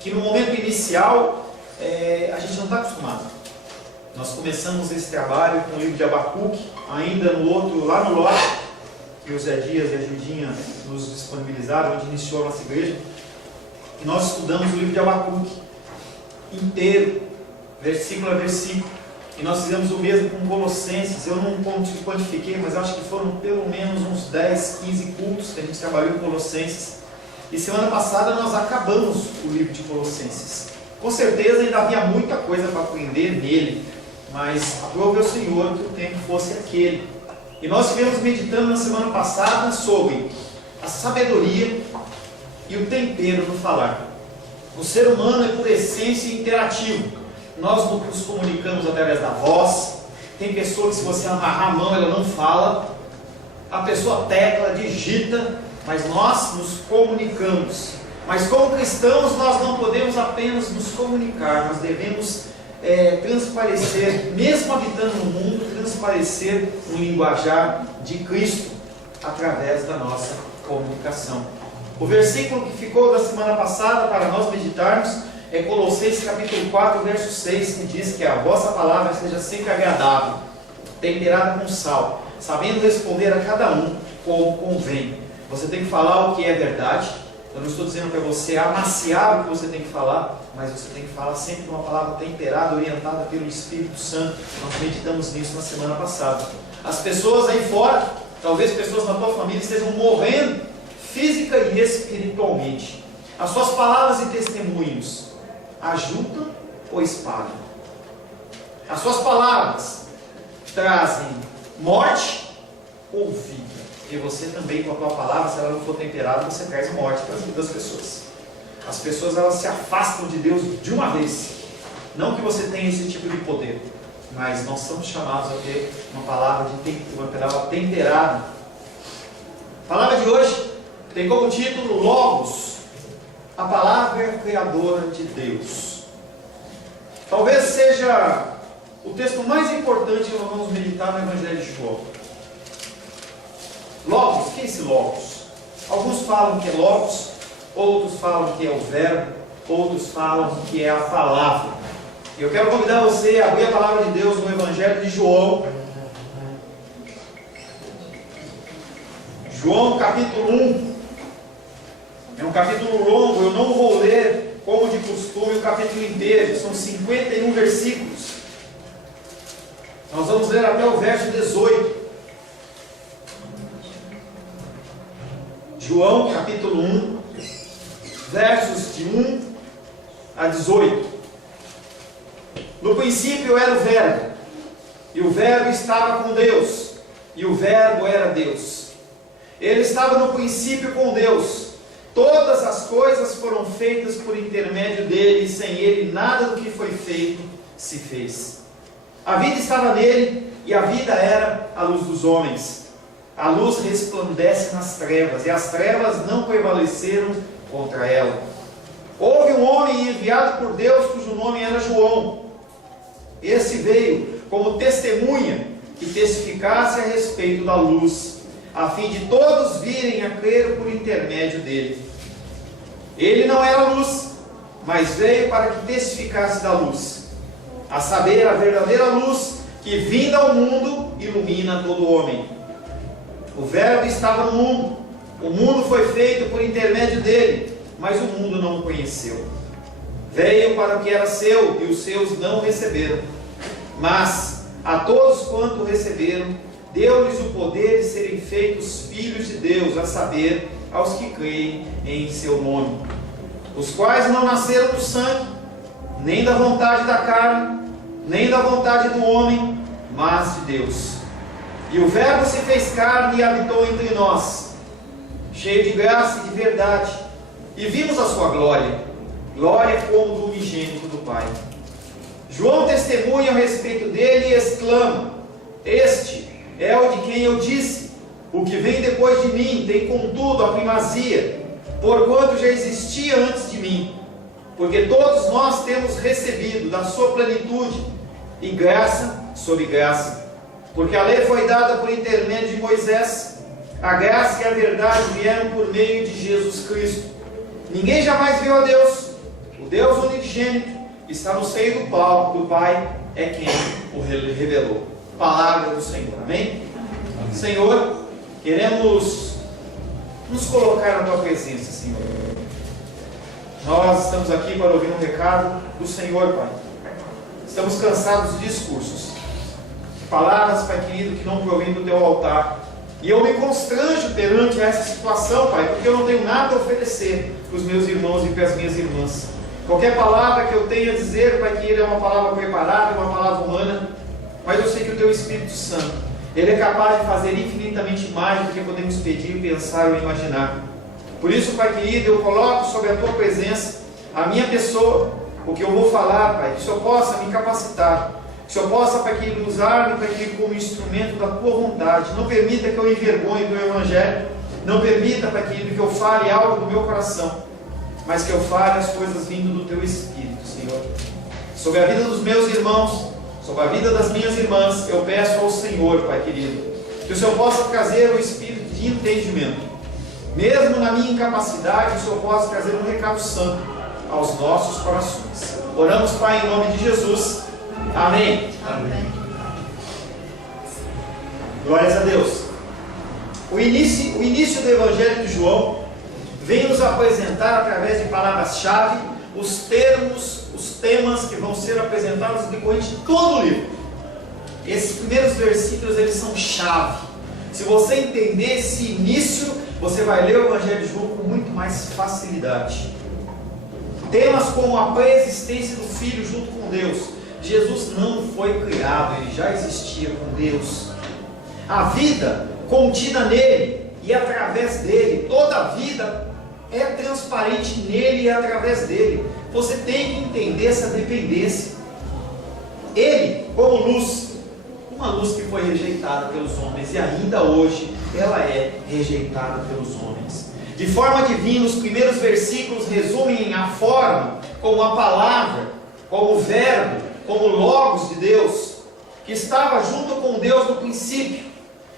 que no momento inicial a gente não está acostumado. Nós começamos esse trabalho com o livro de Abacuque, ainda lá no lote, que o Zé Dias e a Judinha nos disponibilizaram, onde iniciou a nossa igreja. E nós estudamos o livro de Abacuque inteiro, versículo a versículo. E nós fizemos o mesmo com Colossenses. Eu não quantifiquei, mas acho que foram pelo menos uns 10, 15 cultos que a gente trabalhou em Colossenses. E semana passada nós acabamos o livro de Colossenses. Com certeza ainda havia muita coisa para aprender nele, mas aprove ao Senhor que o tempo fosse aquele. E nós estivemos meditando na semana passada sobre a sabedoria e o tempero no falar. O ser humano é por essência interativo. Nós nos comunicamos através da voz. Tem pessoa que se você amarrar a mão ela não fala. A pessoa tecla, digita, mas nós nos comunicamos. Mas como cristãos nós não podemos apenas nos comunicar, nós devemos transparecer, mesmo habitando no mundo, transparecer um linguajar de Cristo através da nossa comunicação. O versículo que ficou da semana passada para nós meditarmos é Colossenses capítulo 4, verso 6, que diz que a vossa palavra seja sempre agradável, temperada com sal, sabendo responder a cada um como convém. Você tem que falar o que é verdade. Eu não estou dizendo para você amaciar o que você tem que falar, mas você tem que falar sempre uma palavra temperada, orientada pelo Espírito Santo. Nós meditamos nisso na semana passada. As pessoas aí fora, talvez pessoas na tua família estejam morrendo física e espiritualmente. As suas palavras e testemunhos ajudam ou espalham? As suas palavras trazem morte ou vida? Porque você também, com a tua palavra, se ela não for temperada, você traz morte para as vidas das pessoas. As pessoas, elas se afastam de Deus de uma vez. Não que você tenha esse tipo de poder, mas nós somos chamados a ter uma palavra temperada. A palavra de hoje tem como título Logos, a palavra criadora de Deus. Talvez seja o texto mais importante que nós vamos meditar no Evangelho de João. Logos, o que é esse Logos? Alguns falam que é Logos, outros falam que é o verbo, outros falam que é a palavra. Eu quero convidar você a abrir a palavra de Deus no Evangelho de João. João capítulo 1. É um capítulo longo, eu não vou ler, como de costume, o capítulo inteiro. São 51 versículos. Nós vamos ler até o verso 18. João capítulo 1, versos de 1 a 18. No princípio era o Verbo, e o Verbo estava com Deus, e o Verbo era Deus. Ele estava no princípio com Deus. Todas as coisas foram feitas por intermédio dele, e sem ele nada do que foi feito se fez. A vida estava nele, e a vida era a luz dos homens. A luz resplandece nas trevas, e as trevas não prevaleceram contra ela. Houve um homem enviado por Deus, cujo nome era João. Esse veio como testemunha que testificasse a respeito da luz, a fim de todos virem a crer por intermédio dele. Ele não era luz, mas veio para que testificasse da luz, a saber, a verdadeira luz que, vinda ao mundo, ilumina todo homem. O Verbo estava no mundo, o mundo foi feito por intermédio dele, mas o mundo não o conheceu. Veio para o que era seu, e os seus não o receberam. Mas a todos quanto o receberam, deu-lhes o poder de serem feitos filhos de Deus, a saber, aos que creem em seu nome, os quais não nasceram do sangue, nem da vontade da carne, nem da vontade do homem, mas de Deus. E o Verbo se fez carne e habitou entre nós, cheio de graça e de verdade, e vimos a sua glória, glória como do unigênito do Pai. João testemunha a respeito dele e exclama: este é o de quem eu disse, o que vem depois de mim tem contudo a primazia, porquanto já existia antes de mim, porque todos nós temos recebido da sua plenitude, e graça sobre graça. Porque a lei foi dada por intermédio de Moisés, a graça e a verdade vieram por meio de Jesus Cristo. Ninguém jamais viu a Deus. O Deus unigênito, está no seio do Pai, é quem o revelou. Palavra do Senhor, amém? Amém. Senhor, queremos nos colocar na Tua presença, Senhor. Nós estamos aqui para ouvir um recado do Senhor, Pai. Estamos cansados de discursos, palavras, Pai querido, que não provêm do Teu altar. E eu me constranjo perante essa situação, Pai, porque eu não tenho nada a oferecer para os meus irmãos e para as minhas irmãs. Qualquer palavra que eu tenha a dizer, Pai querido, é uma palavra preparada, uma palavra humana, mas eu sei que o Teu Espírito Santo, Ele é capaz de fazer infinitamente mais do que podemos pedir, pensar ou imaginar. Por isso, Pai querido, eu coloco sobre a Tua presença a minha pessoa, o que eu vou falar, Pai, que o Senhor possa me capacitar, que o Senhor possa, Pai querido, usar-me, Pai querido, como instrumento da Tua vontade. Não permita que eu envergonhe do Evangelho, não permita, Pai querido, que eu fale algo do meu coração, mas que eu fale as coisas vindo do Teu Espírito, Senhor. Sobre a vida dos meus irmãos, sobre a vida das minhas irmãs, eu peço ao Senhor, Pai querido, que o Senhor possa trazer o espírito de entendimento. Mesmo na minha incapacidade, o Senhor possa trazer um recado santo aos nossos corações. Oramos, Pai, em nome de Jesus. Amém. Amém. Glórias a Deus. O início do Evangelho de João vem nos apresentar, através de palavras-chave, os termos, os temas que vão ser apresentados no decorrer de todo o livro. Esses primeiros versículos, eles são chave. Se você entender esse início, você vai ler o Evangelho de João com muito mais facilidade. Temas como a pré-existência do Filho junto com Deus. Jesus não foi criado, Ele já existia com Deus. A vida contida nele e através dele, toda a vida é transparente nele e através dele. Você tem que entender essa dependência. Ele, como luz, uma luz que foi rejeitada pelos homens e ainda hoje ela é rejeitada pelos homens. De forma divina, os primeiros versículos resumem a forma como a palavra, como o verbo, como o logos de Deus, que estava junto com Deus no princípio,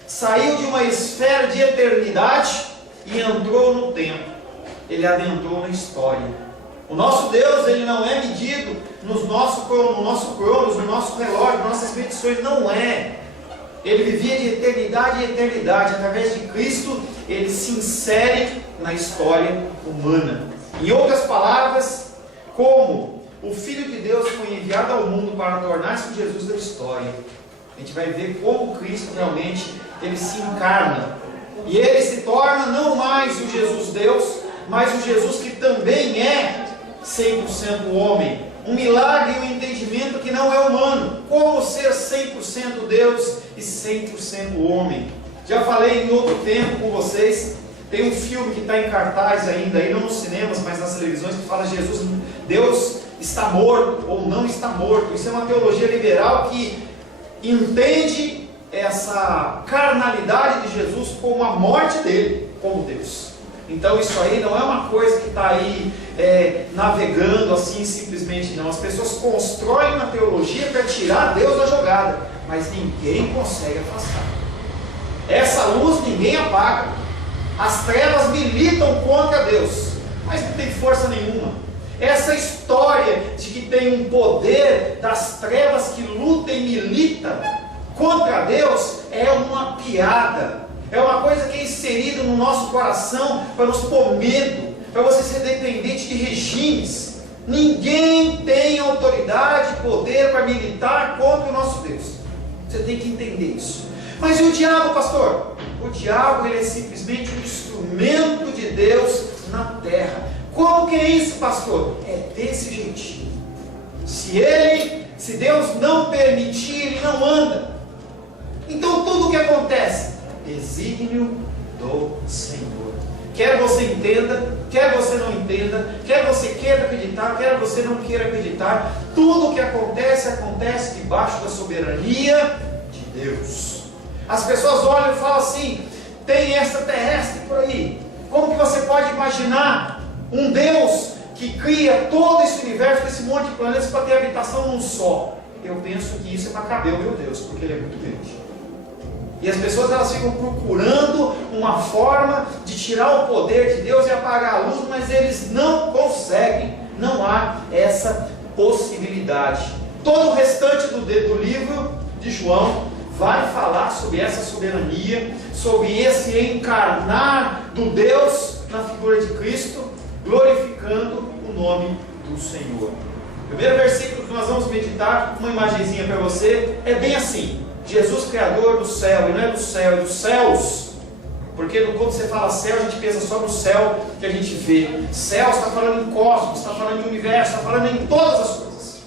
saiu de uma esfera de eternidade e entrou no tempo. Ele adentrou na história. O nosso Deus, Ele não é medido no nosso cronos, no nosso relógio, nas nossas medições, não é. Ele vivia de eternidade em eternidade. Através de Cristo, Ele se insere na história humana. Em outras palavras, como o Filho de Deus foi enviado ao mundo para tornar-se o Jesus da história, a gente vai ver como Cristo realmente Ele se encarna. E Ele se torna não mais o Jesus Deus, mas o Jesus que também é 100% homem. Um milagre e um entendimento que não é humano. Como ser 100% Deus e 100% homem. Já falei em outro tempo com vocês. Tem um filme que está em cartaz ainda, aí não nos cinemas, mas nas televisões, que fala Jesus, Deus está morto ou não está morto. Isso é uma teologia liberal que entende essa carnalidade de Jesus como a morte dele, como Deus. Então isso aí não é uma coisa que está aí navegando assim simplesmente, não. As pessoas constroem uma teologia para tirar Deus da jogada, mas ninguém consegue afastar. Essa luz ninguém apaga. As trevas militam contra Deus, mas não tem força nenhuma. Essa história de que tem um poder das trevas que luta e milita contra Deus é uma piada. É uma coisa que é inserida no nosso coração para nos pôr medo, para você ser dependente de regimes. Ninguém tem autoridade e poder para militar contra o nosso Deus. Você tem que entender isso. Mas e o diabo, pastor? O diabo, ele é simplesmente um instrumento de Deus na terra. Como que é isso, pastor? É desse jeitinho. Se Deus não permitir, ele não anda. Então tudo o que acontece, desígnio do Senhor. Quer você entenda, quer você não entenda, quer você queira acreditar, quer você não queira acreditar, tudo o que acontece, acontece debaixo da soberania de Deus. As pessoas olham e falam assim: tem extraterrestre por aí. Como que você pode imaginar um Deus que cria todo esse universo, esse monte de planetas para ter habitação num só? Eu penso que isso é para caber o meu Deus, porque ele é muito grande. E as pessoas, elas ficam procurando uma forma de tirar o poder de Deus e apagar a luz, mas eles não conseguem. Não há essa possibilidade. Todo o restante do livro de João vai falar sobre essa soberania, sobre esse encarnar do Deus na figura de Cristo, glorificando o nome do Senhor. O primeiro versículo que nós vamos meditar, uma imagenzinha para você, é bem assim: Jesus, Criador do céu, e não é do céu, é dos céus. Porque quando você fala céu, a gente pensa só no céu que a gente vê. Céu está falando em cosmos, está falando em universo, está falando em todas as coisas.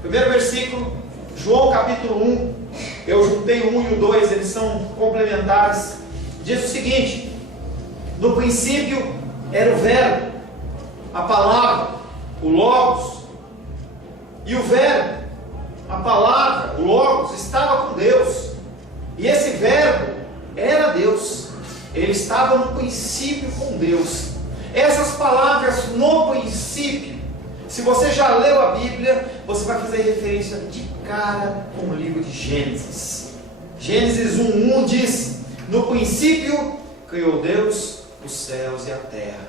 Primeiro versículo, João capítulo 1. Eu juntei o 1 e o 2, eles são complementares. Diz o seguinte: no princípio era o Verbo, a palavra, o Logos. E o Verbo, a palavra, o Logos, estava com Deus. E esse Verbo era Deus. Ele estava no princípio com Deus. Essas palavras no princípio, se você já leu a Bíblia, você vai fazer referência de cara com o livro de Gênesis. Gênesis 1:1 diz: no princípio criou Deus os céus e a terra.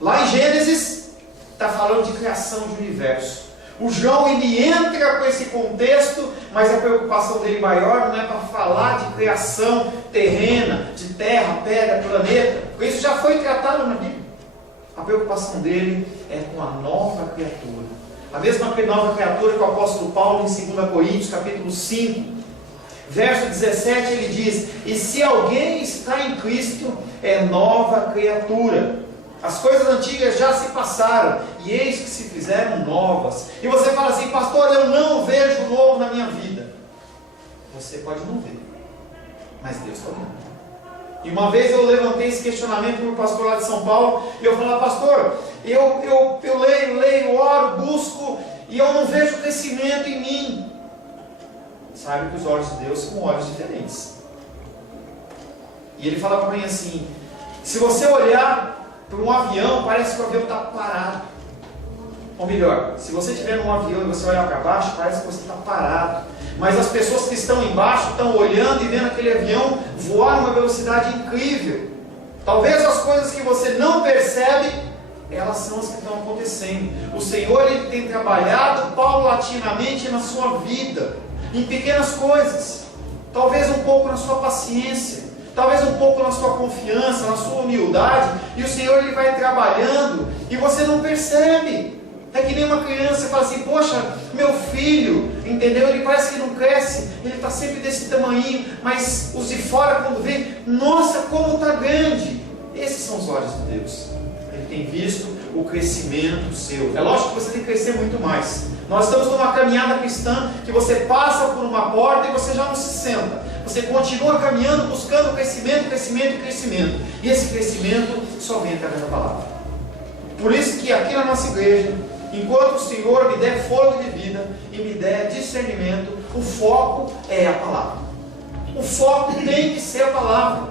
Lá em Gênesis está falando de criação de universo. O João, ele entra com esse contexto, mas a preocupação dele maior não é para falar de criação terrena, de terra, pedra, planeta, porque isso já foi tratado na Bíblia. A preocupação dele é com a nova criatura. A mesma nova criatura que o apóstolo Paulo, em 2 Coríntios, capítulo 5, verso 17, ele diz: e se alguém está em Cristo, é nova criatura. As coisas antigas já se passaram, e eis que se fizeram novas. E você fala assim: pastor, eu não vejo novo na minha vida. Você pode não ver, mas Deus está vendo. E uma vez eu levantei esse questionamento para o pastor lá de São Paulo, e eu falei: pastor, eu leio, oro, busco, e eu não vejo crescimento em mim. Sabe que os olhos de Deus são olhos diferentes. E ele falava para mim assim: se você olhar para um avião, parece que o avião está parado. Ou melhor, se você estiver num avião e você olhar para baixo, parece que você está parado. Mas as pessoas que estão embaixo estão olhando e vendo aquele avião voar numa velocidade incrível. Talvez as coisas que você não percebe, elas são as que estão acontecendo. O Senhor, ele tem trabalhado paulatinamente na sua vida, em pequenas coisas. Talvez um pouco na sua paciência, talvez um pouco na sua confiança, na sua humildade, e o Senhor, ele vai trabalhando e você não percebe. É que nem uma criança fala assim: poxa, meu filho, entendeu? Ele parece que não cresce, ele está sempre desse tamanhinho, mas os de fora, quando vê, nossa, como está grande. Esses são os olhos de Deus. Ele tem visto o crescimento seu. É lógico que você tem que crescer muito mais. Nós estamos numa caminhada cristã que você passa por uma porta e você já não se senta. Você continua caminhando, buscando crescimento, crescimento e crescimento. E esse crescimento só vem através da palavra. Por isso que aqui na nossa igreja, enquanto o Senhor me der fôlego de vida e me der discernimento, o foco é a palavra. O foco tem que ser a palavra.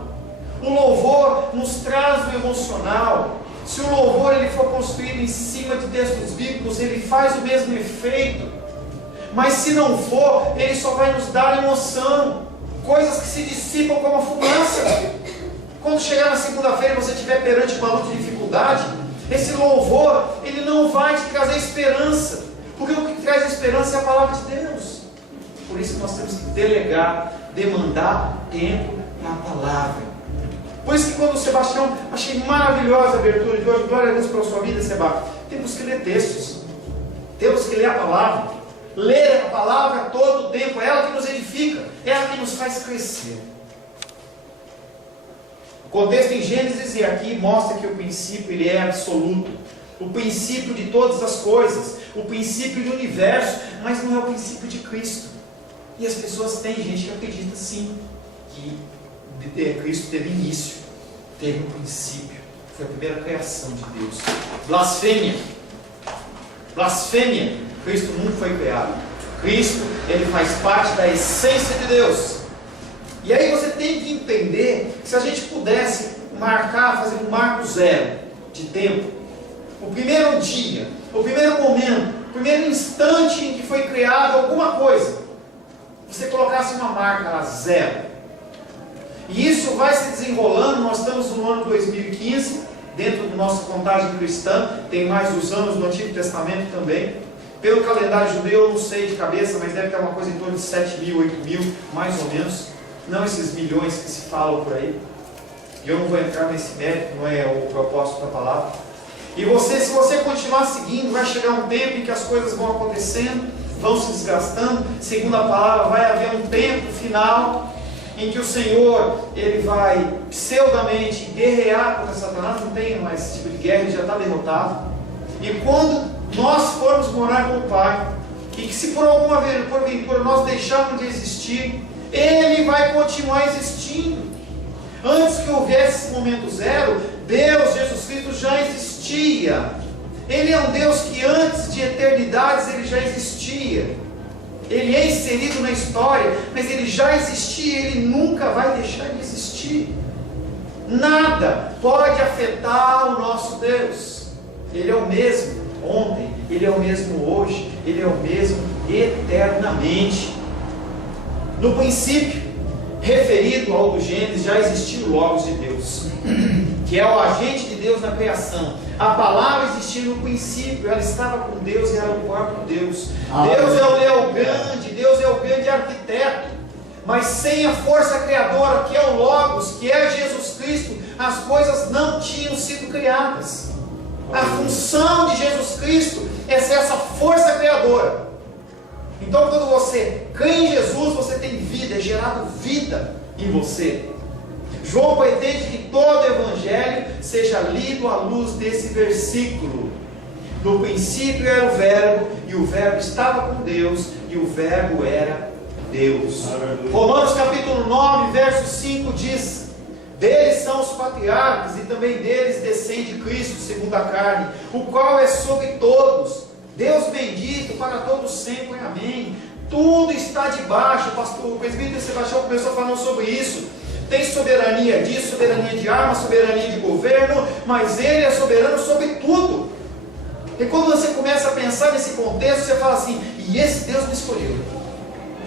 O louvor nos traz o emocional. Se o louvor ele for construído em cima de textos bíblicos, ele faz o mesmo efeito. Mas se não for, ele só vai nos dar emoção, coisas que se dissipam como a fumaça. Quando chegar na segunda-feira e você estiver perante uma luta de dificuldade, esse louvor, ele não vai te trazer esperança, porque o que traz esperança é a palavra de Deus. Por isso que nós temos que delegar, demandar tempo na palavra. Por isso que quando o Sebastião, achei maravilhosa a abertura de hoje, glória a Deus pela sua vida, Sebastião, temos que ler textos, temos que ler a palavra. Ler a palavra todo o tempo, é ela que nos edifica, é ela que nos faz crescer. O contexto em Gênesis e aqui mostra que o princípio ele é absoluto, o princípio de todas as coisas, o princípio do universo, mas não é o princípio de Cristo. E as pessoas têm gente que acredita sim, que Cristo teve início, teve um princípio, foi a primeira criação de Deus. Blasfêmia, Cristo nunca foi criado. Cristo, ele faz parte da essência de Deus. E aí você tem que entender que se a gente pudesse marcar, fazer um marco zero de tempo, o primeiro dia, o primeiro momento, o primeiro instante em que foi criado alguma coisa, você colocasse uma marca lá, zero. E isso vai se desenrolando, nós estamos no ano 2015, dentro da nossa contagem cristã, tem mais dos anos do Antigo Testamento também. Pelo calendário judeu, eu não sei de cabeça, mas deve ter uma coisa em torno de 7 mil, 8 mil, mais ou menos. Não esses milhões que se falam por aí. E eu não vou entrar nesse mérito, não é o propósito da palavra. E você, se você continuar seguindo, vai chegar um tempo em que as coisas vão acontecendo, vão se desgastando. Segundo a palavra, vai haver um tempo final em que o Senhor, Ele vai pseudamente guerrear contra Satanás. Não tem mais esse tipo de guerra, ele já está derrotado. E quando nós formos morar com o Pai, e que se por alguma vez, porventura, nós deixarmos de existir, Ele vai continuar existindo. Antes que houvesse esse momento zero, Deus, Jesus Cristo, já existia. Ele é um Deus que antes de eternidades Ele já existia. Ele é inserido na história, mas Ele já existia, Ele nunca vai deixar de existir. Nada pode afetar o nosso Deus. Ele é o mesmo ontem, Ele é o mesmo hoje, Ele é o mesmo eternamente. No princípio, referido ao do Gênesis, já existiu o Logos de Deus, que é o agente de Deus na criação. A palavra existia no princípio, ela estava com Deus e era o próprio Deus. Deus é o grande, Deus é o grande arquiteto, mas sem a força criadora, que é o Logos, que é Jesus Cristo, as coisas não tinham sido criadas. A função de Jesus Cristo é ser essa força criadora. Então, quando você crê em Jesus, você tem vida, é gerado vida em você. João pretende que todo o Evangelho seja lido à luz desse versículo. No princípio era o Verbo, e o Verbo estava com Deus, e o Verbo era Deus. Aleluia. Romanos capítulo 9, verso 5 diz: deles são os patriarcas, e também deles descende Cristo, segundo a carne, o qual é sobre todos, Deus bendito para todos sempre, amém. Tudo está debaixo. O presbítero Sebastião começou falando sobre isso. Tem soberania disso, soberania de arma, soberania de governo, mas Ele é soberano sobre tudo. E quando você começa a pensar nesse contexto, você fala assim: e esse Deus me escolheu,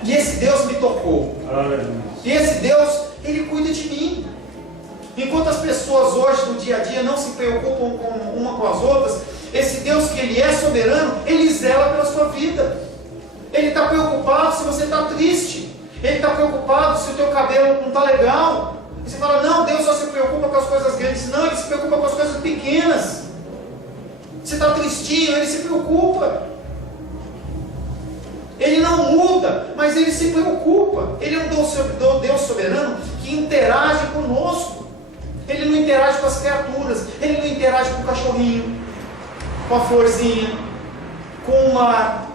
e esse Deus me tocou, e esse Deus, Ele cuida de mim. Enquanto as pessoas hoje no dia a dia não se preocupam uma com as outras, esse Deus que Ele é soberano, Ele zela pela sua vida. Ele está preocupado se você está triste, Ele está preocupado se o teu cabelo não está legal. E você fala: não, Deus só se preocupa com as coisas grandes. Não, Ele se preocupa com as coisas pequenas. Você está tristinho, Ele se preocupa. Ele não muda, mas Ele se preocupa. Ele é um Deus soberano que interage conosco. Ele não interage com as criaturas, Ele não interage com o cachorrinho, com a florzinha, com o mar,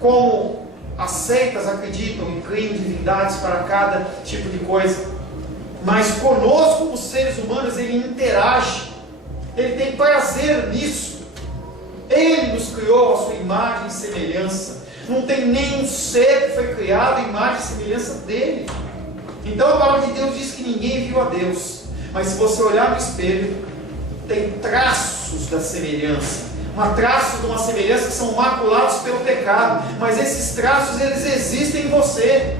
como as seitas acreditam e criam divindades para cada tipo de coisa. Mas conosco, os seres humanos, Ele interage, Ele tem prazer nisso. Ele nos criou a sua imagem e semelhança. Não tem nenhum ser que foi criado à imagem e semelhança dele. Então a palavra de Deus diz que ninguém viu a Deus, mas se você olhar no espelho, tem traços da semelhança, traços de uma semelhança que são maculados pelo pecado, mas esses traços, eles existem em você.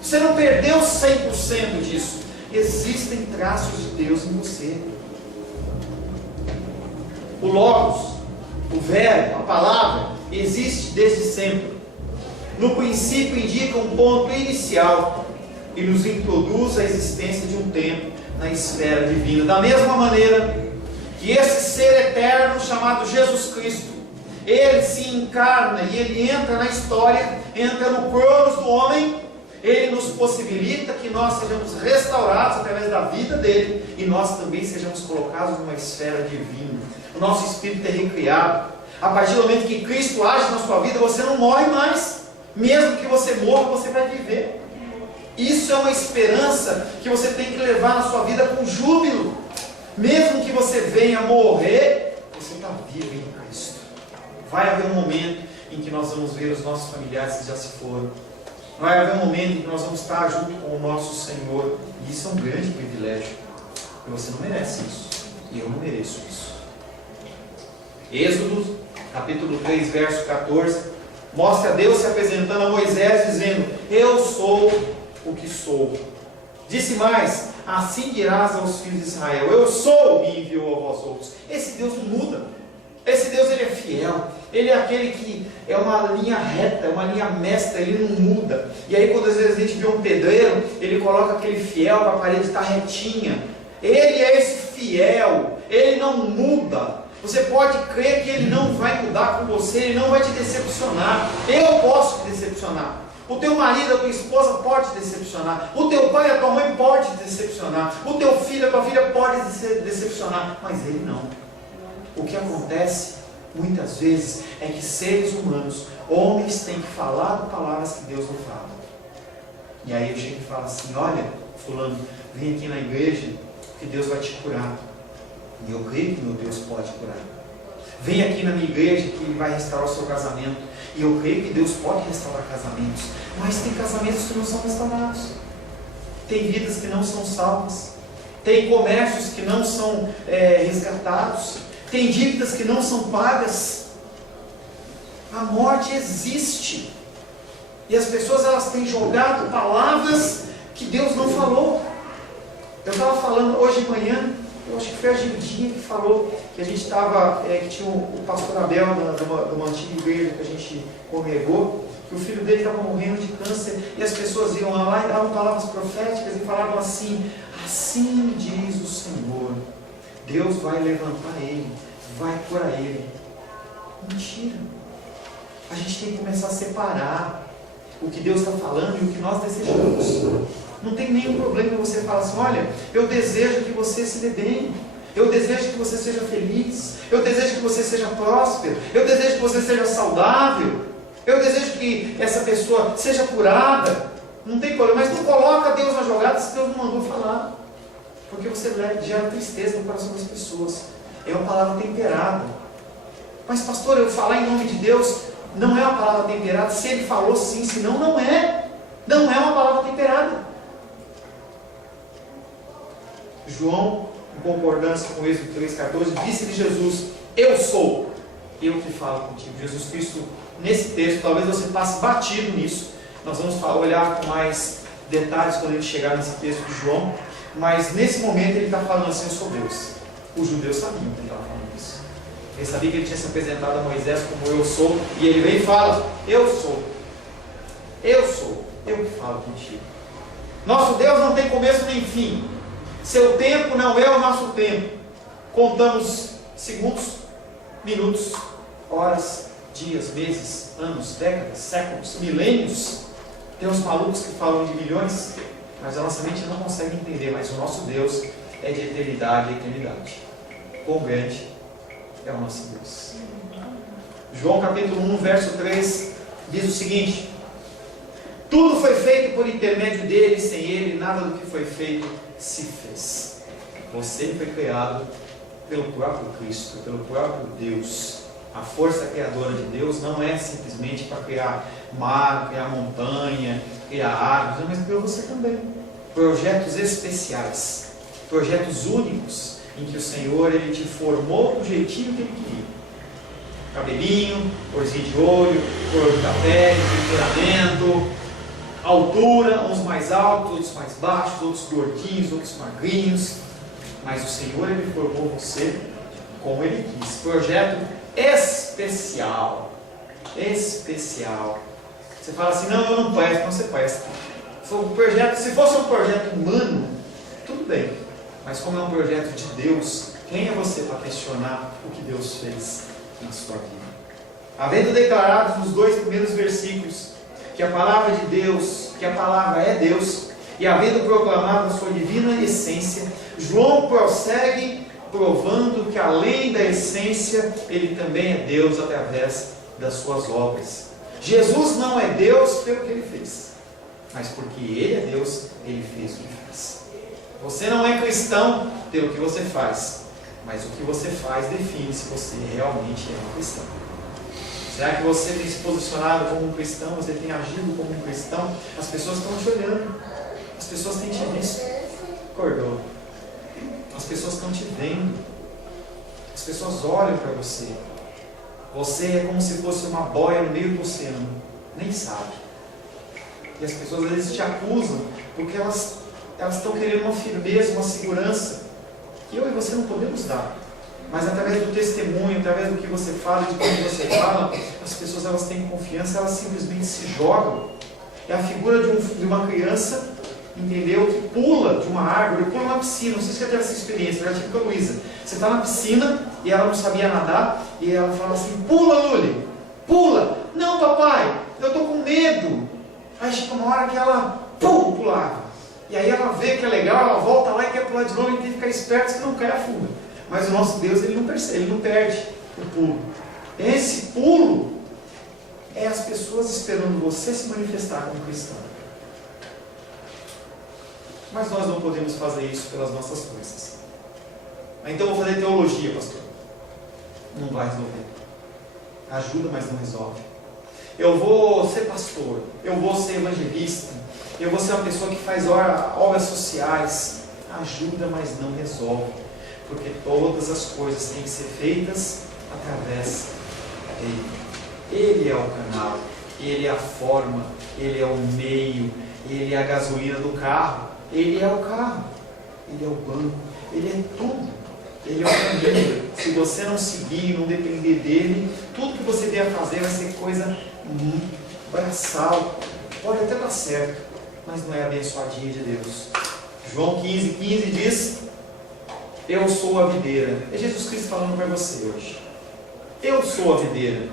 Você não perdeu 100% disso. Existem traços de Deus em você. O Logos, o Verbo, a palavra, existe desde sempre. No princípio indica um ponto inicial e nos introduz a existência de um tempo na esfera divina. Da mesma maneira que esse ser eterno chamado Jesus Cristo, Ele se encarna e Ele entra na história, entra no cronos do homem. Ele nos possibilita que nós sejamos restaurados através da vida dele, e nós também sejamos colocados numa esfera divina. O nosso espírito é recriado. A partir do momento que Cristo age na sua vida, você não morre mais. Mesmo que você morra, você vai viver. Isso é uma esperança que você tem que levar na sua vida com júbilo. Mesmo que você venha morrer, você está vivo em Cristo. Vai haver um momento em que nós vamos ver os nossos familiares que já se foram. Vai haver um momento em que nós vamos estar junto com o nosso Senhor. E isso é um grande privilégio. E você não merece isso. E eu não mereço isso. Êxodo, capítulo 3, verso 14, mostra Deus se apresentando a Moisés, dizendo: eu sou o que sou. Disse mais: assim dirás aos filhos de Israel: eu sou, me enviou a vós outros. Esse Deus não muda. Esse Deus, ele é fiel. Ele é aquele que é uma linha reta, uma linha mestra, ele não muda. E aí quando às vezes a gente vê um pedreiro, ele coloca aquele fiel para a parede estar retinha. Ele é esse fiel, ele não muda. Você pode crer que ele não vai mudar com você, ele não vai te decepcionar. Eu posso te decepcionar. O teu marido, a tua esposa pode te decepcionar. O teu pai, a tua mãe pode te decepcionar. O teu filho, a tua filha pode te decepcionar. Mas ele não. O que acontece muitas vezes é que seres humanos, homens, têm que falar palavras que Deus não fala. E aí eu chego e falo assim: olha, fulano, vem aqui na igreja que Deus vai te curar. E eu creio que meu Deus pode curar. Vem aqui na minha igreja que Ele vai restaurar o seu casamento. E eu creio que Deus pode restaurar casamentos. Mas tem casamentos que não são restaurados. Tem vidas que não são salvas. Tem comércios que não são resgatados. Tem dívidas que não são pagas. A morte existe. E as pessoas, elas têm jogado palavras que Deus não falou. Eu estava falando hoje de manhã, eu acho que foi a Gildinha que falou que a gente estava, que tinha o pastor Abel de uma antiga igreja que a gente congregou, que o filho dele estava morrendo de câncer, e as pessoas iam lá e davam palavras proféticas e falavam assim: assim diz o Senhor, Deus vai levantar ele, vai curar ele. Mentira. A gente tem que começar a separar o que Deus está falando e o que nós desejamos. Não tem nenhum problema você falar assim: olha, eu desejo que você se dê bem, eu desejo que você seja feliz, eu desejo que você seja próspero, eu desejo que você seja saudável, eu desejo que essa pessoa seja curada. Não tem problema, mas não coloca Deus na jogada se Deus não mandou falar, porque você gera tristeza no coração das pessoas. É uma palavra temperada. Mas pastor, eu falar em nome de Deus não é uma palavra temperada? Se Ele falou sim, senão não é. Não é uma palavra temperada. João, em concordância com Êxodo 3,14, disse-lhe Jesus: eu sou, eu que falo contigo. Jesus Cristo, nesse texto, talvez você passe batido nisso. Nós vamos olhar com mais detalhes quando a gente chegar nesse texto de João. Mas nesse momento ele está falando assim: eu sou Deus. Os judeus sabiam que ele estava falando isso. Ele sabia que ele tinha se apresentado a Moisés como eu sou. E ele vem e fala: eu sou. Eu sou. Eu que falo contigo. Nosso Deus não tem começo nem fim. Seu tempo não é o nosso tempo. Contamos segundos, minutos, horas, dias, meses, anos, décadas, séculos, milênios. Tem uns malucos que falam de milhões, mas a nossa mente não consegue entender. Mas o nosso Deus é de eternidade a eternidade. Quão grande é o nosso Deus. João capítulo 1, verso 3 diz o seguinte: tudo foi feito por intermédio dele, sem ele nada do que foi feito se fez. Você foi criado pelo próprio Cristo, pelo próprio Deus. A força criadora de Deus não é simplesmente para criar mar, criar montanha, criar árvores, mas para você também. Projetos especiais, projetos únicos, em que o Senhor ele te formou do jeitinho que Ele queria. Cabelinho, corzinho de olho, cor da pele, temperamento, altura, uns mais altos, outros mais baixos, outros gordinhos, outros magrinhos. Mas o Senhor ele formou você como Ele quis. Projeto especial. Especial. Você fala assim: não, eu não presto. Não, você presta. Se fosse um projeto humano, tudo bem. Mas como é um projeto de Deus, quem é você para questionar o que Deus fez na sua vida? Havendo declarado nos 2 primeiros versículos que a palavra de Deus, que a palavra é Deus, e havendo proclamado a sua divina essência, João prossegue provando que além da essência, ele também é Deus através das suas obras. Jesus não é Deus pelo que Ele fez, mas porque Ele é Deus, Ele fez o que fez. Você não é cristão pelo que você faz, mas o que você faz define se você realmente é um cristão. Será que você tem se posicionado como um cristão? Você tem agido como um cristão? As pessoas estão te olhando. As pessoas têm te visto. Acordou. As pessoas estão te vendo. As pessoas olham para você. Você é como se fosse uma boia no meio do oceano. Nem sabe. E as pessoas às vezes te acusam porque elas elas estão querendo uma firmeza, uma segurança, que eu e você não podemos dar. Mas através do testemunho, através do que você fala e de como você fala, as pessoas elas têm confiança, elas simplesmente se jogam. É a figura de uma criança, entendeu? Que pula de uma árvore, pula na piscina. Não sei se você já teve essa experiência, eu já tive com a Luísa. Você está na piscina e ela não sabia nadar, e ela fala assim: pula, Luli, pula. Não, papai, eu estou com medo. Aí chega uma hora que ela pulava. E aí ela vê que é legal, ela volta lá e quer pular de novo, e tem que ficar esperto que não cai a fuga. Mas o nosso Deus, ele não percebe, ele não perde o pulo. Esse pulo é as pessoas esperando você se manifestar como cristão. Mas nós não podemos fazer isso pelas nossas forças. Então eu vou fazer teologia, pastor. Não vai resolver. Ajuda, mas não resolve. Eu vou ser pastor, eu vou ser evangelista, eu vou ser uma pessoa que faz obras sociais. Ajuda, mas não resolve. Porque todas as coisas têm que ser feitas através dele. Ele é o canal, ele é a forma, ele é o meio, ele é a gasolina do carro, ele é o carro, ele é o banco, ele é tudo, ele é o caminho. Se você não seguir, não depender dele, tudo que você vier a fazer vai ser coisa braçal, pode até dar certo, mas não é a abençoadinha de Deus. João 15:15 diz: eu sou a videira. É Jesus Cristo falando para você hoje. Eu sou a videira,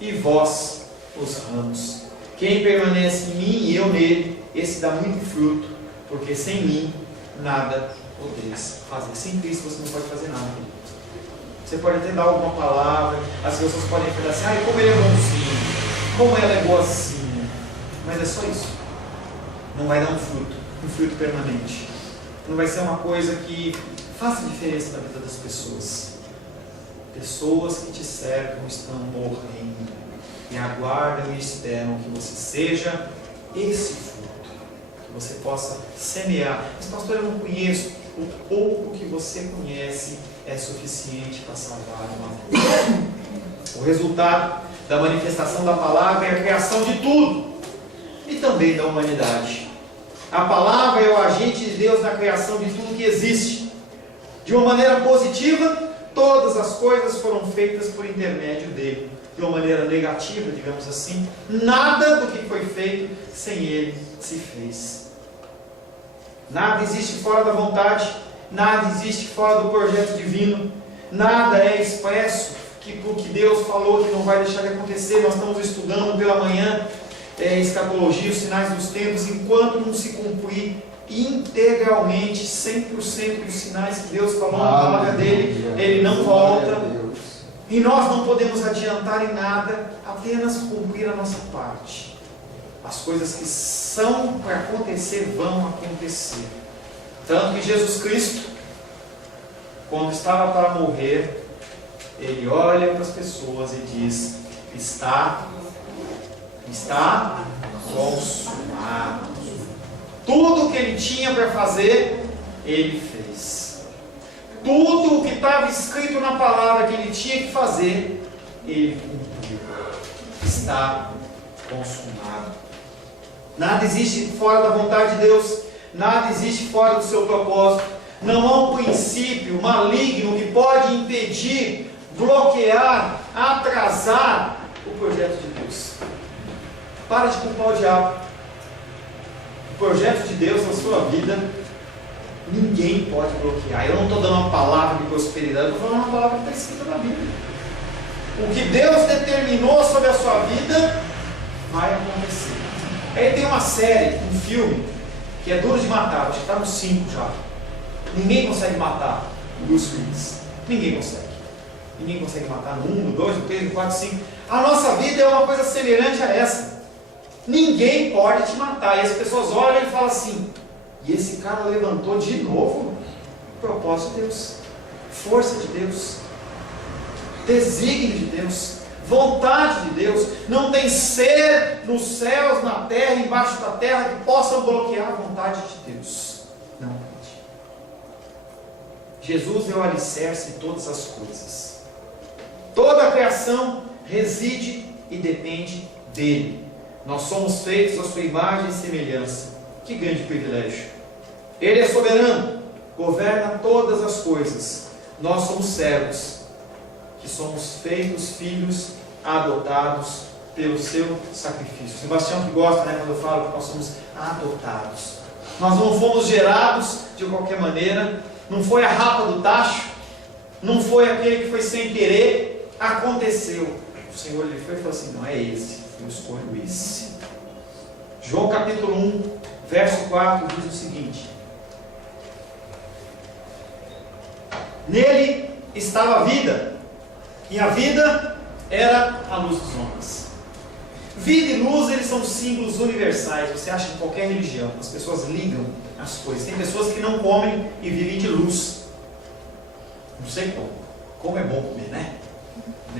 e vós os ramos. Quem permanece em mim e eu nele, esse dá muito fruto, porque sem mim nada podeis fazer. Sem Cristo você não pode fazer nada. Você pode até dar alguma palavra, as pessoas podem falar assim: ai, como ele é bonzinho, como ela é boazinha. Mas é só isso. Não vai dar um fruto permanente. Não vai ser uma coisa que faça diferença na vida das pessoas. Pessoas que te cercam estão morrendo e aguardam e esperam que você seja esse fruto, que você possa semear. Mas pastor, eu não conheço. O pouco que você conhece é suficiente para salvar uma vida. O resultado da manifestação da palavra é a criação de tudo e também da humanidade. A palavra é o agente de Deus na criação de tudo que existe. De uma maneira positiva, todas as coisas foram feitas por intermédio dele. De uma maneira negativa, digamos assim, nada do que foi feito sem ele se fez. Nada existe fora da vontade, nada existe fora do projeto divino, nada é expresso que o que Deus falou que não vai deixar de acontecer. Nós estamos estudando pela manhã escatologia, os sinais dos tempos, enquanto não se cumprir integralmente 100% dos sinais que Deus falou na palavra dele, ele não volta. E nós não podemos adiantar em nada, apenas cumprir a nossa parte. As coisas que são para acontecer vão acontecer. Tanto que Jesus Cristo, quando estava para morrer, ele olha para as pessoas e diz: está consumado. Tudo o que ele tinha para fazer, ele fez. Tudo o que estava escrito na palavra que ele tinha que fazer, ele cumpriu. Está consumado. Nada existe fora da vontade de Deus. Nada existe fora do seu propósito. Não há um princípio maligno que pode impedir, bloquear, atrasar o projeto de Deus. Para de culpar o diabo. O projeto de Deus na sua vida, ninguém pode bloquear. Eu não estou dando uma palavra de prosperidade, eu estou falando uma palavra que está escrita na Bíblia. O que Deus determinou sobre a sua vida, vai acontecer. Aí tem uma série, um filme, que é duro de matar, acho que está no 5 já. Ninguém consegue matar o Bruce Willis. Ninguém consegue. Ninguém consegue matar no 1, no 2, no 3, no 4, no 5. A nossa vida é uma coisa semelhante a essa. Ninguém pode te matar. E as pessoas olham e falam assim: e esse cara levantou de novo? Propósito de Deus, força de Deus, desígnio de Deus, vontade de Deus. Não tem ser nos céus, na terra, embaixo da terra que possam bloquear a vontade de Deus. Não pode. Jesus é o alicerce de todas as coisas. Toda a criação reside e depende dele. Nós somos feitos à sua imagem e semelhança. Que grande privilégio. Ele é soberano, governa todas as coisas. Nós somos servos, que somos feitos filhos adotados pelo seu sacrifício. Sebastião que gosta, né, quando eu falo que nós somos adotados. Nós não fomos gerados de qualquer maneira, não foi a rapa do tacho, não foi aquele que foi sem querer, aconteceu. O Senhor ele foi e falou assim: não é esse, eu escolho esse. João capítulo 1, verso 4 diz o seguinte: nele estava a vida, e a vida era a luz dos homens. Vida e luz, eles são símbolos universais. Você acha em qualquer religião, as pessoas ligam as coisas. Tem pessoas que não comem e vivem de luz. Não sei como é bom comer, né?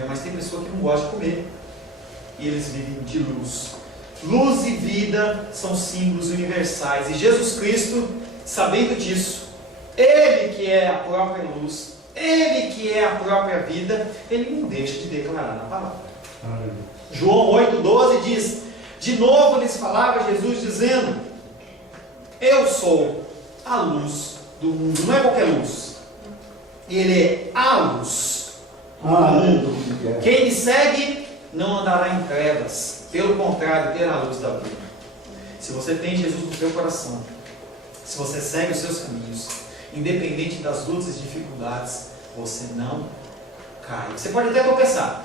Mas tem pessoa que não gosta de comer e eles vivem de luz. Luz e vida são símbolos universais, e Jesus Cristo, sabendo disso, Ele que é a própria luz, Ele que é a própria vida, Ele não deixa de declarar na palavra. João 8,12 diz: de novo lhes falava Jesus dizendo: eu sou a luz do mundo. Não é qualquer luz, Ele é a luz do mundo. Quem me segue não andará em trevas, pelo contrário, terá a luz da vida. Se você tem Jesus no seu coração, se você segue os seus caminhos, independente das lutas e dificuldades, você não cai. Você pode até tropeçar,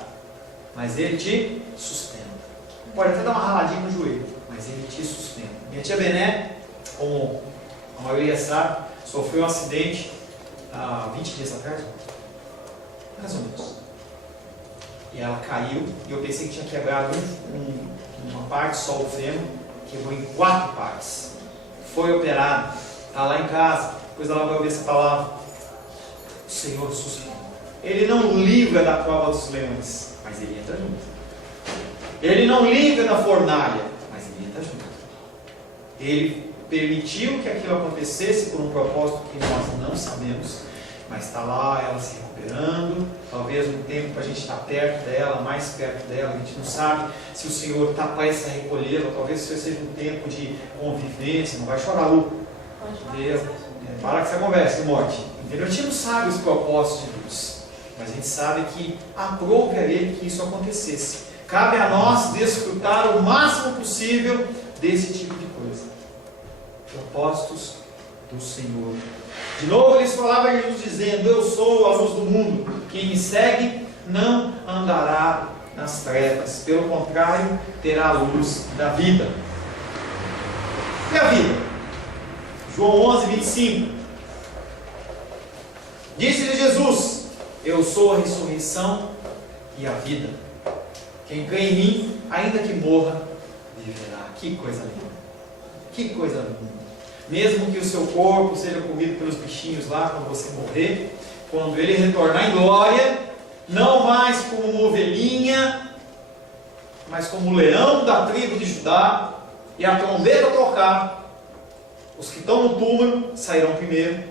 mas Ele te sustenta. Pode até dar uma raladinha no joelho, mas Ele te sustenta. Minha tia Bené, como a maioria sabe, sofreu um acidente há 20 dias atrás, mais ou menos. E ela caiu, e eu pensei que tinha quebrado uma parte, só o fêmur, quebrou em 4 partes. Foi operado, está lá em casa, depois ela vai ouvir essa palavra. O Senhor sustenta. Ele não livra da cova dos leões, mas Ele entra junto. Ele não livra da fornalha, mas Ele entra junto. Ele permitiu que aquilo acontecesse por um propósito que nós não sabemos, mas está lá ela se recuperando, talvez um tempo para a gente estar perto dela, mais perto dela, a gente não sabe se o Senhor está prestes a recolhê-la, talvez seja um tempo de convivência. Não vai chorar, Lu. Deus, para que essa conversa, morte. Entendeu? A gente não sabe os propósitos de Deus, mas a gente sabe que aprove a Ele que isso acontecesse. Cabe a nós desfrutar o máximo possível desse tipo de coisa. Propósitos do Senhor. De novo eles falavam Jesus dizendo: eu sou a luz do mundo, quem me segue não andará nas trevas, pelo contrário, terá a luz da vida. E a vida? João 11, 25. Disse-lhe Jesus: eu sou a ressurreição e a vida. Quem crê em mim, ainda que morra, viverá. Que coisa linda! Que coisa linda! Mesmo que o seu corpo seja comido pelos bichinhos lá, quando você morrer, quando ele retornar em glória, não mais como uma ovelhinha, mas como o leão da tribo de Judá, e a trombeta tocar, os que estão no túmulo sairão primeiro,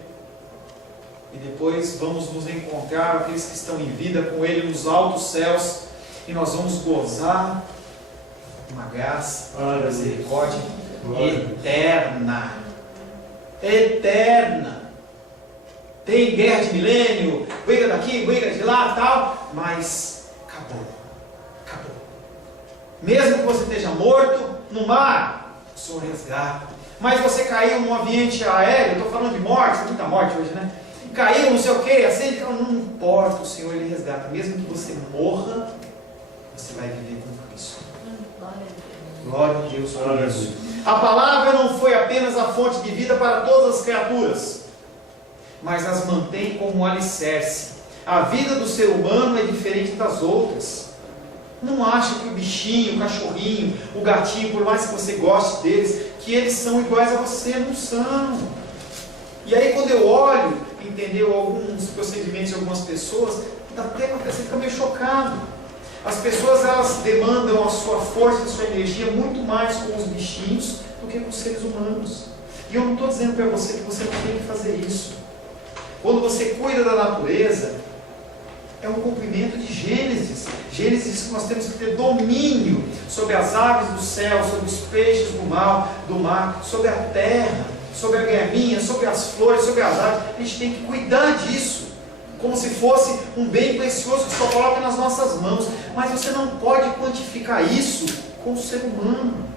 e depois vamos nos encontrar, aqueles que estão em vida, com Ele nos altos céus, e nós vamos gozar uma graça, uma misericórdia eterna. Eterna. Tem guerra de milênio, briga daqui, briga de lá, tal, mas acabou. Acabou. Mesmo que você esteja morto no mar, o Senhor resgata. Mas você caiu num ambiente aéreo, eu estou falando de morte, tem muita morte hoje, né? Caiu, não sei o que, assim, não importa, o Senhor Ele resgata. Mesmo que você morra, você vai viver com Cristo. Glória a Deus por isso. A palavra não foi apenas a fonte de vida para todas as criaturas, mas as mantém como um alicerce. A vida do ser humano é diferente das outras. Não acha que o bichinho, o cachorrinho, o gatinho, por mais que você goste deles, que eles são iguais a você. Não são. E aí quando eu olho, entendeu, alguns procedimentos de algumas pessoas, até você fica meio chocado. As pessoas, elas demandam a sua força, a sua energia muito mais com os bichinhos do que com os seres humanos. E eu não estou dizendo para você que você não tem que fazer isso. Quando você cuida da natureza, é um cumprimento de Gênesis. Gênesis diz que nós temos que ter domínio sobre as aves do céu, sobre os peixes do mar, sobre a terra. sobre a guerrinha, sobre as flores, sobre as árvores. A gente tem que cuidar disso, como se fosse um bem precioso que só coloca nas nossas mãos. Mas você não pode quantificar isso com o ser humano.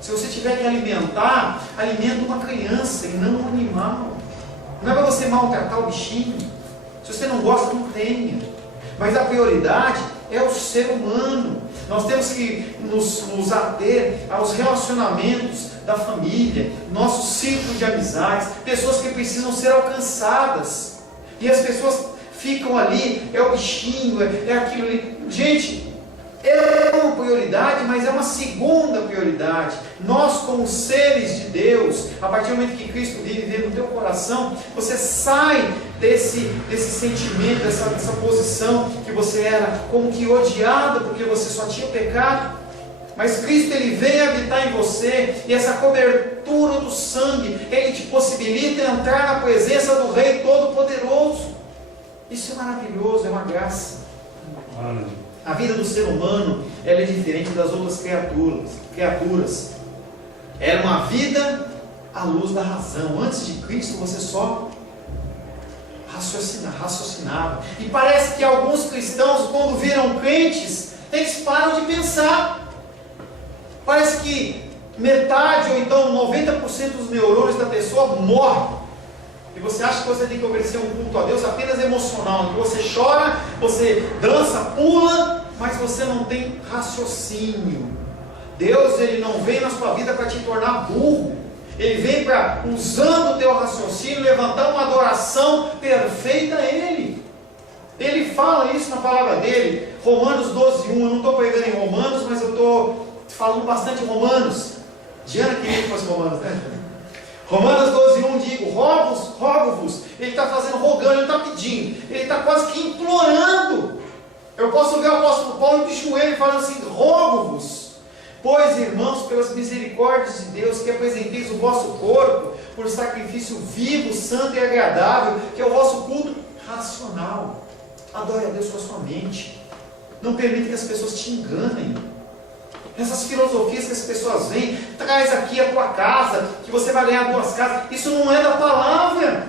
Se você tiver que alimentar, alimenta uma criança e não um animal. Não é para você maltratar o bichinho. Se você não gosta, não tenha. Mas a prioridade é o ser humano. Nós temos que nos ater aos relacionamentos da família, nosso círculo de amizades, pessoas que precisam ser alcançadas. E as pessoas ficam ali, é o bichinho, é aquilo ali. Gente, é uma prioridade, mas é uma segunda prioridade. Nós, como seres de Deus, a partir do momento que Cristo vive dentro do teu coração, você sai desse sentimento, dessa posição que você era como que odiado, porque você só tinha pecado. Mas Cristo, Ele vem habitar em você, e essa cobertura do sangue, Ele te possibilita entrar na presença do Rei Todo-Poderoso. Isso é maravilhoso, é uma graça. A vida do ser humano, ela é diferente das outras criaturas. Era uma vida à luz da razão. Antes de Cristo, você só raciocinava. E parece que alguns cristãos, quando viram crentes, eles param de pensar. Parece que metade ou então 90% dos neurônios da pessoa morre. E você acha que você tem que oferecer um culto a Deus apenas emocional, que você chora, você dança, pula, mas você não tem raciocínio. Deus, Ele não vem na sua vida para te tornar burro. Ele vem para, usando o teu raciocínio, levantar uma adoração perfeita a Ele. Ele fala isso na palavra dele, Romanos 12:1. Eu não estou pregando em Romanos, mas eu estou falando bastante em Romanos. Diana queria que fosse Romanos, né? Romanos 12:1 digo, rogo-vos. Ele está fazendo rogando, ele está pedindo, ele está quase que implorando. Eu posso ver o apóstolo Paulo de joelho falando assim, rogo-vos, pois irmãos, pelas misericórdias de Deus, que apresenteis o vosso corpo por sacrifício vivo, santo e agradável, que é o vosso culto racional. Adore a Deus com a sua mente. Não permita que as pessoas te enganem. Essas filosofias que as pessoas vêm, traz aqui a tua casa, que você vai ganhar 2 casas, isso não é da palavra.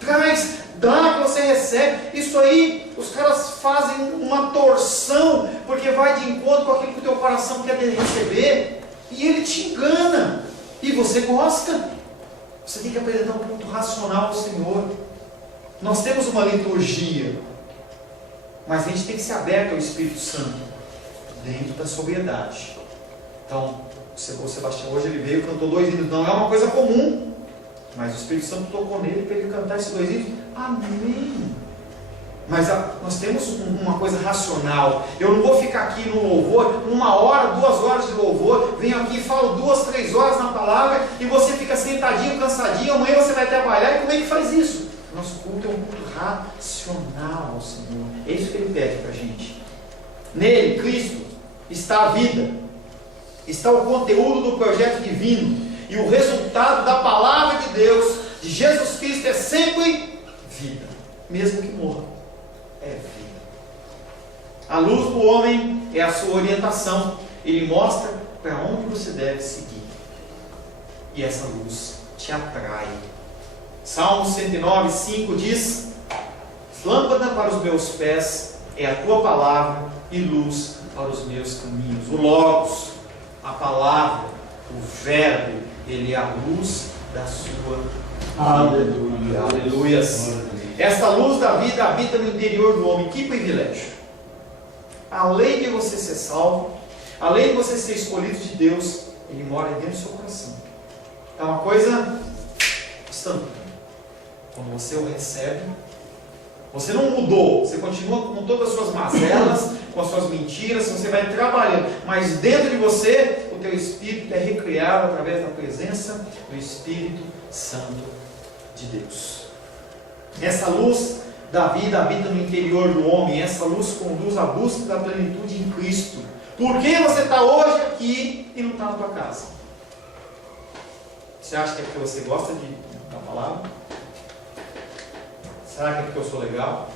Traz, dá que você recebe. Isso aí, os caras fazem uma torção, porque vai de encontro com aquilo que o teu coração quer receber, e ele te engana, e você gosta. Você tem que apresentar um culto racional ao Senhor. Nós temos uma liturgia, mas a gente tem que ser aberto ao Espírito Santo, dentro da sobriedade. Então, o Sebastião hoje ele veio e cantou 2 hinos. Não é uma coisa comum, mas o Espírito Santo tocou nele para ele cantar esses 2 hinos. Amém. Mas nós temos uma coisa racional. Eu não vou ficar aqui no louvor 1 hora, 2 horas de louvor, venho aqui e falo 2, 3 horas na palavra, e você fica sentadinho, cansadinho, amanhã você vai trabalhar. E como é que faz isso? Nosso culto é um culto racional ao Senhor. É isso que Ele pede para a gente. Nele, Cristo, está a vida, está o conteúdo do projeto divino, e o resultado da palavra de Deus, de Jesus Cristo, é sempre vida, mesmo que morra, é vida. A luz do homem é a sua orientação, ele mostra para onde você deve seguir, e essa luz te atrai. Salmo 109:5 diz: lâmpada para os meus pés é a tua palavra e luz para os meus caminhos. O Logos, a palavra, o verbo, ele é a luz da sua vida. Aleluia. Aleluias. Esta luz da vida habita no interior do homem. Que privilégio! Além de você ser salvo, além de você ser escolhido de Deus, ele mora dentro do seu coração. É uma coisa instantânea. Quando você o recebe, você não mudou, você continua com todas as suas mazelas, com as suas mentiras, você vai trabalhando, mas dentro de você, o teu espírito é recriado através da presença do Espírito Santo de Deus. Essa luz da vida habita no interior do homem, essa luz conduz à busca da plenitude em Cristo. Por que você está hoje aqui e não está na tua casa? Você acha que é porque você gosta da palavra? Será que é porque eu sou legal?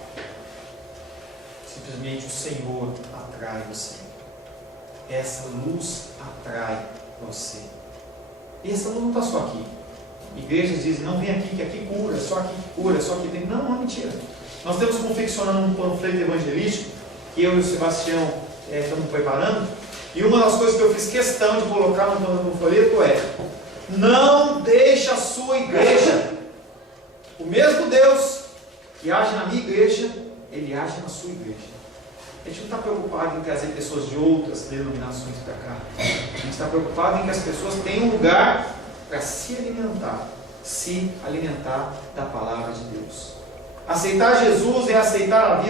Simplesmente o Senhor atrai você. Essa luz atrai você. E essa luz não está só aqui. Igrejas dizem, não vem aqui, que aqui cura, só aqui cura, só aqui tem. Não, não é mentira. Nós temos confeccionando um panfleto evangelístico, que eu e o Sebastião estamos preparando, e uma das coisas que eu fiz questão de colocar no panfleto é: não deixe a sua igreja, o mesmo Deus que age na minha igreja, Ele age na sua igreja. A gente não está preocupado em trazer pessoas de outras denominações para cá. A gente está preocupado em que as pessoas tenham um lugar para se alimentar da palavra de Deus. Aceitar Jesus é aceitar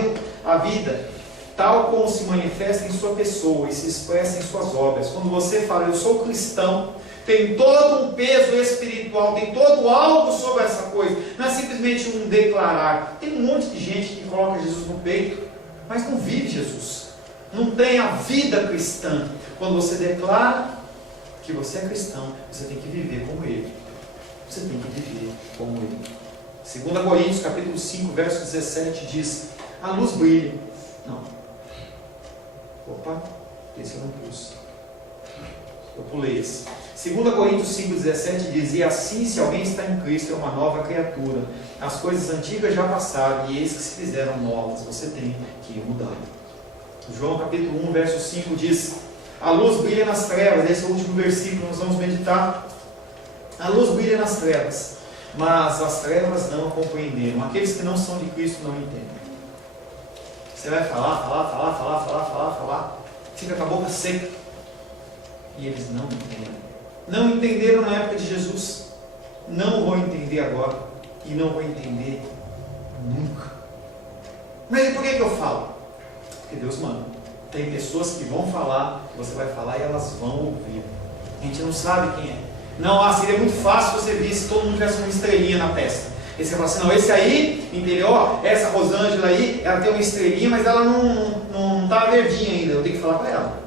a vida, tal como se manifesta em sua pessoa e se expressa em suas obras. Quando você fala, eu sou cristão, tem todo um peso espiritual, tem todo algo sobre essa coisa. Não é simplesmente um declarar. Tem um monte de gente que coloca Jesus no peito, mas não vive Jesus. Não tem a vida cristã. Quando você declara que você é cristão, você tem que viver como Ele. Você tem que viver como Ele. 2 Coríntios capítulo 5, verso 17 diz: a luz brilha. Não. Opa, esse eu não pus. Eu pulei esse. 2 Coríntios 5,17 diz: e assim, se alguém está em Cristo, é uma nova criatura. As coisas antigas já passaram, e eis que se fizeram novas. Você tem que mudar. João capítulo 1, verso 5 diz: a luz brilha nas trevas. Esse é o último versículo que nós vamos meditar. A luz brilha nas trevas, mas as trevas não a compreenderam. Aqueles que não são de Cristo não entendem. Você vai falar, fica com a boca seca. E eles não entendem. Não entenderam na época de Jesus, não vão entender agora, e não vão entender nunca. Mas por que eu falo? Porque Deus manda. Tem pessoas que vão falar, que você vai falar e elas vão ouvir. A gente não sabe quem é. Não, seria muito fácil você vir se todo mundo tivesse uma estrelinha na testa. E você fala assim, não, esse aí, entendeu? Essa Rosângela aí, ela tem uma estrelinha, mas ela não está verdinha ainda. Eu tenho que falar para ela.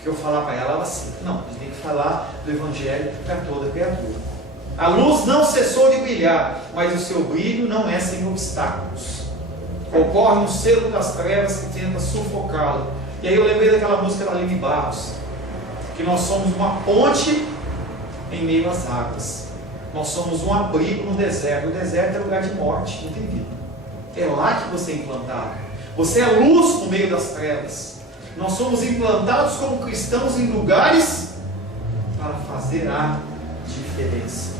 Que eu falar para ela aceita. Não, a gente tem que falar do Evangelho para toda criatura. A luz não cessou de brilhar, mas o seu brilho não é sem obstáculos. Ocorre um cerco das trevas que tenta sufocá-lo. E aí eu lembrei daquela música da Aline Barros, que nós somos uma ponte em meio às águas. Nós somos um abrigo no deserto. O deserto é lugar de morte, não tem vida. É lá que você é implantado. Você é luz no meio das trevas. Nós somos implantados como cristãos em lugares para fazer a diferença.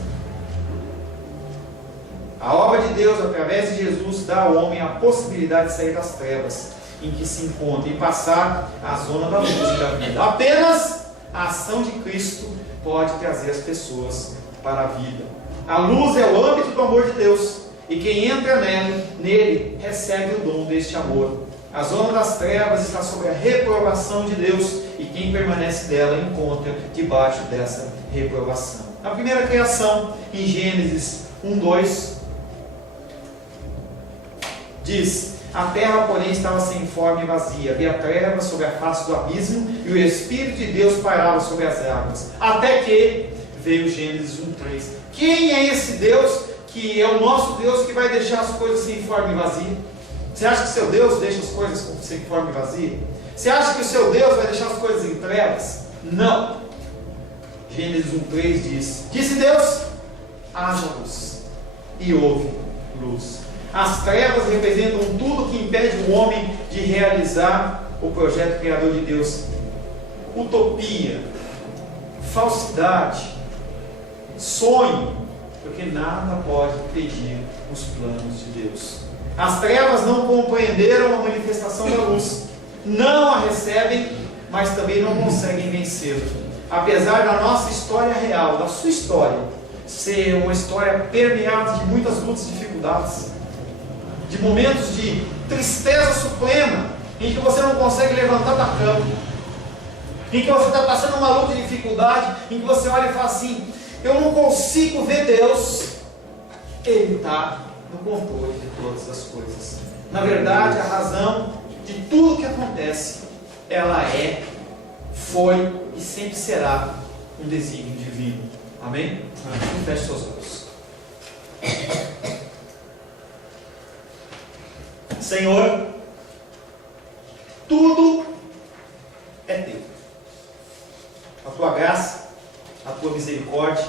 A obra de Deus, através de Jesus, dá ao homem a possibilidade de sair das trevas em que se encontra e passar à zona da luz e da vida. Apenas a ação de Cristo pode trazer as pessoas para a vida. A luz é o âmbito do amor de Deus, e quem entra nele recebe o dom deste amor. A zona das trevas está sob a reprovação de Deus, e quem permanece dela encontra debaixo dessa reprovação. Na primeira criação, em Gênesis 1:2, diz: a terra, porém, estava sem forma e vazia, havia trevas sobre a face do abismo, e o Espírito de Deus pairava sobre as águas. Até que veio Gênesis 1:3. Quem é esse Deus que é o nosso Deus que vai deixar as coisas sem forma e vazia? Você acha que o seu Deus deixa as coisas sem forma e vazia? Você acha que o seu Deus vai deixar as coisas em trevas? Não. Gênesis 1:3 diz: disse Deus, haja luz, e houve luz. As trevas representam tudo que impede o homem de realizar o projeto criador de Deus. Utopia, falsidade, sonho, porque nada pode impedir os planos de Deus. As trevas não compreenderam a manifestação da luz, não a recebem, mas também não conseguem vencê-la. Apesar da nossa história real, da sua história, ser uma história permeada de muitas lutas e dificuldades, de momentos de tristeza suprema, em que você não consegue levantar da cama, em que você está passando uma luta de dificuldade, em que você olha e fala assim: eu não consigo ver Deus. Ele está no controle de todas as coisas. Na verdade, a razão de tudo que acontece, ela foi e sempre será um desígnio divino. Amém? Amém. Feche seus olhos. Senhor, tudo é teu. A tua graça, a tua misericórdia,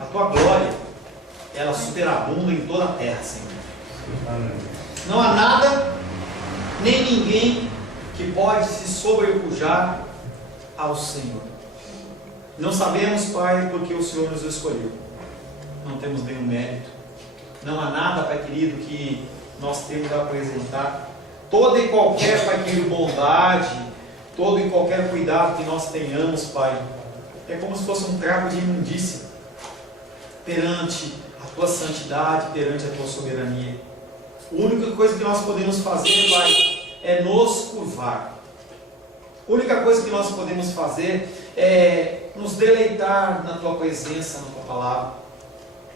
A tua glória, ela superabunda em toda a terra, Senhor. Não há nada, nem ninguém que pode se sobrepujar ao Senhor. Não sabemos, Pai, porque o Senhor nos escolheu. Não temos nenhum mérito. Não há nada, Pai querido, que nós temos a apresentar. Toda e qualquer, Pai querido, bondade, todo e qualquer cuidado que nós tenhamos, Pai, é como se fosse um trapo de imundícia perante a tua santidade, perante a tua soberania. A única coisa que nós podemos fazer, Pai, é nos curvar. A única coisa que nós podemos fazer é nos deleitar na tua presença, na tua palavra,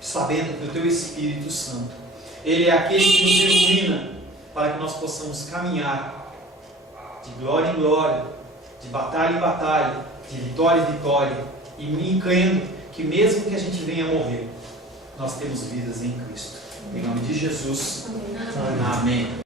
sabendo que o teu Espírito Santo, ele é aquele que nos ilumina para que nós possamos caminhar de glória em glória, de batalha em batalha, de vitória em vitória, e me crendo que mesmo que a gente venha morrer, nós temos vidas em Cristo. Em nome de Jesus. Amém.